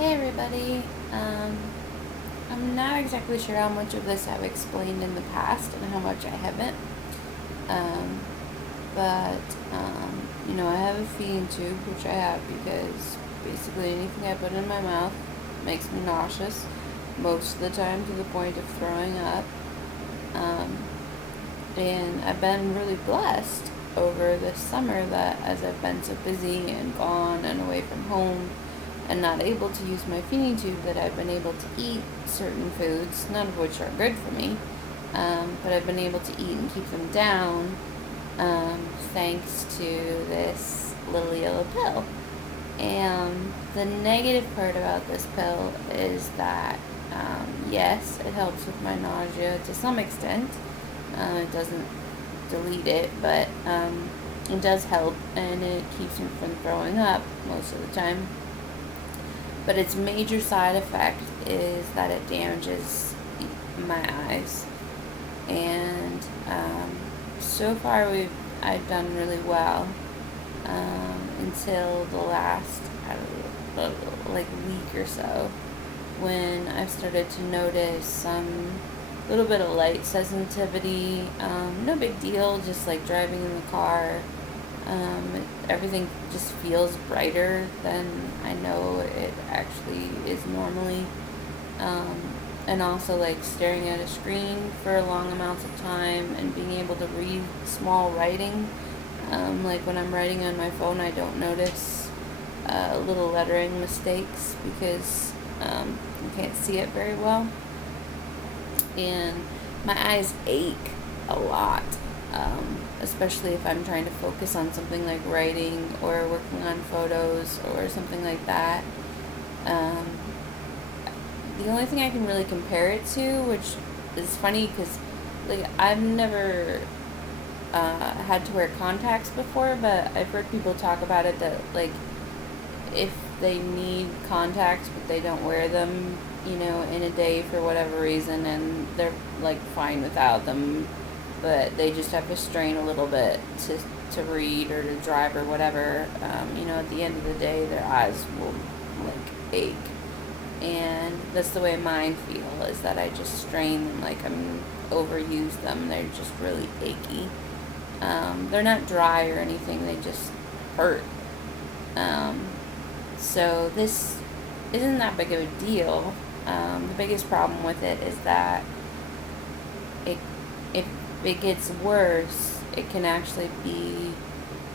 Hey everybody. I'm not exactly sure how much of this I've explained in the past and how much I haven't. Um, but I have a feeding tube, which I have because basically anything I put in my mouth makes me nauseous most of the time to the point of throwing up. Um, and I've been really blessed over this summer that as I've been so busy and gone and away from home and not able to use my feeding tube, that I've been able to eat certain foods, none of which are good for me, but I've been able to eat and keep them down thanks to this little yellow pill. And the negative part about this pill is that, yes, it helps with my nausea to some extent. It doesn't delete it, but it does help, and it keeps me from throwing up most of the time. But its major side effect is that it damages my eyes. And so far, I've done really well until the last, I don't know, like week or so, when I've started to notice some little bit of light sensitivity. No big deal, just like driving in the car. Everything just feels brighter than I know it actually is normally. And also, like staring at a screen for long amounts of time and being able to read small writing. Like when I'm writing on my phone, I don't notice little lettering mistakes because you can't see it very well. And my eyes ache a lot, especially if I'm trying to focus on something like writing or working on photos or something like that. Um, the only thing I can really compare it to, which is funny because like I've never had to wear contacts before, but I've heard people talk about it that like if they need contacts but they don't wear them, in a day for whatever reason, and they're like fine without them, but they just have to strain a little bit to read or to drive or whatever. At the end of the day, their eyes will like ache, and that's the way mine feel. Is that I just strain them like I'm overuse them. They're just really achy. They're not dry or anything. They just hurt. Um, so this isn't that big of a deal. The biggest problem with it is that it, if it gets worse, it can actually be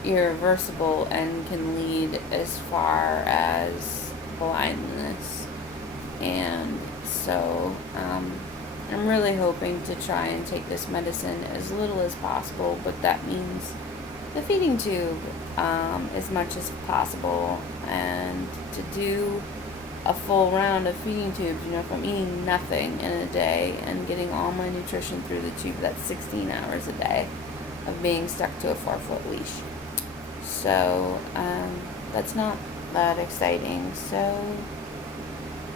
irreversible and can lead as far as blindness. And so I'm really hoping to try and take this medicine as little as possible, but that means the feeding tube as much as possible, and to do a full round of feeding tubes, if I'm eating nothing in a day and getting all my nutrition through the tube, that's 16 hours a day of being stuck to a 4-foot leash. So that's not that exciting. So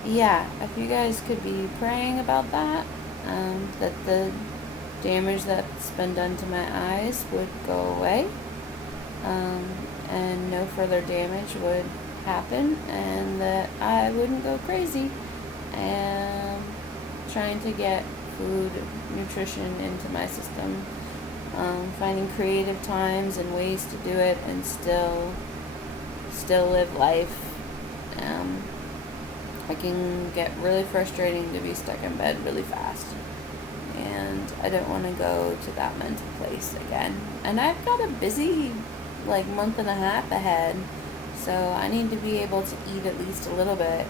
yeah, if you guys could be praying about that, that the damage that's been done to my eyes would go away, and no further damage would happen, and that I wouldn't go crazy and trying to get food, nutrition into my system, finding creative times and ways to do it and still live life. I can get really frustrating to be stuck in bed really fast, and I don't want to go to that mental place again. And I've got a busy like month and a half ahead, so I need to be able to eat at least a little bit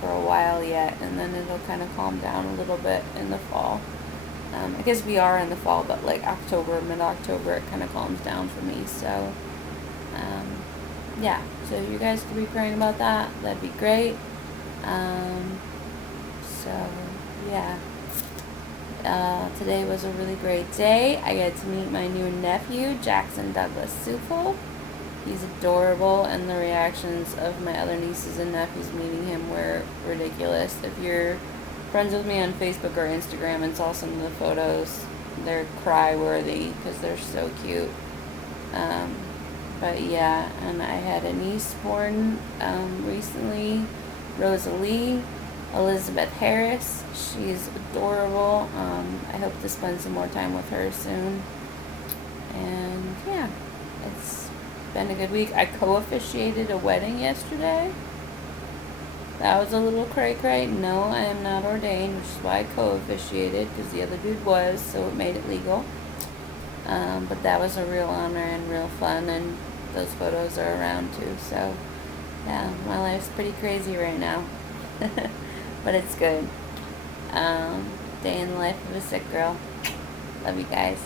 for a while yet, and then it'll kind of calm down a little bit in the fall. I guess we are in the fall, but like October, mid-October, it kind of calms down for me. So yeah, so if you guys could be praying about that, that'd be great. So yeah, today was a really great day. I got to meet my new nephew, Jackson Douglas Sufol. He's adorable, and the reactions of my other nieces and nephews meeting him were ridiculous. If you're friends with me on Facebook or Instagram and saw some of the photos, they're cry-worthy because they're so cute. But yeah, and I had a niece born recently Rosalie, Elizabeth Harris. She's adorable. I hope to spend some more time with her soon. And yeah, it's been a good week. I co-officiated a wedding yesterday. That was a little cray-cray. No, I am not ordained, which is why I co-officiated, because the other dude was, so it made it legal. But that was a real honor and real fun, and those photos are around too. So yeah, my life's pretty crazy right now. But it's good. Day in the life of a sick girl. Love you guys.